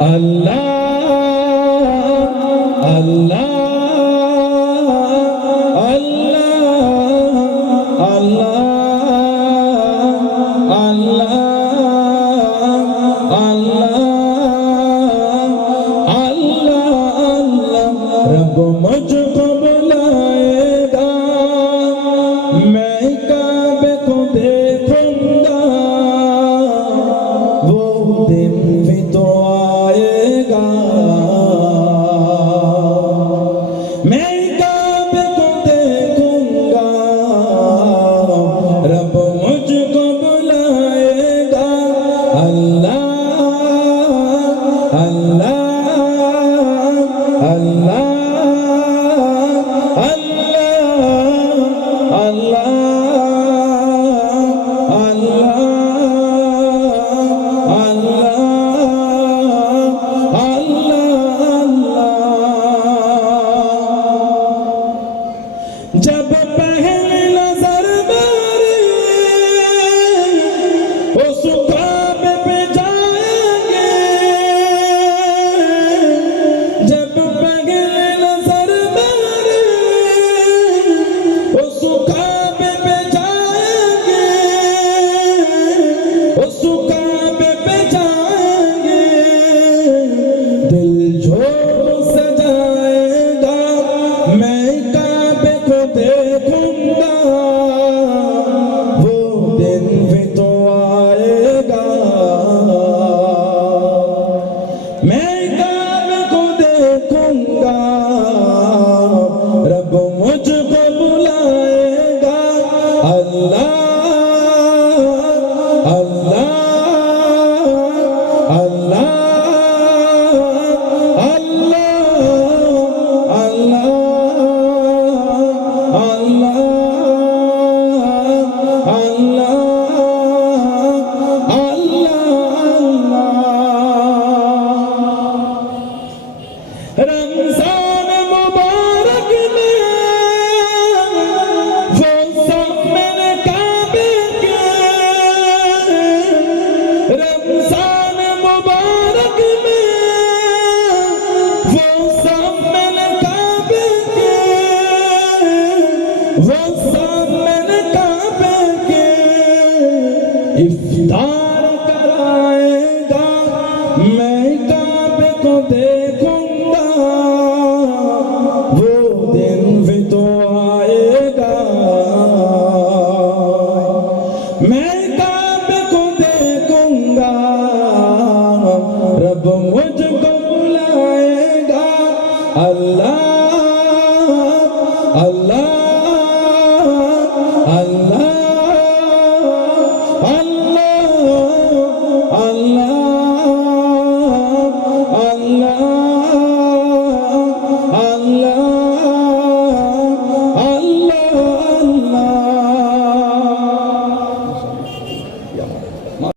আল্লাহ আল্লাহ رب مجھ کو Allah. Man. वो सामन काबे के इफ्तार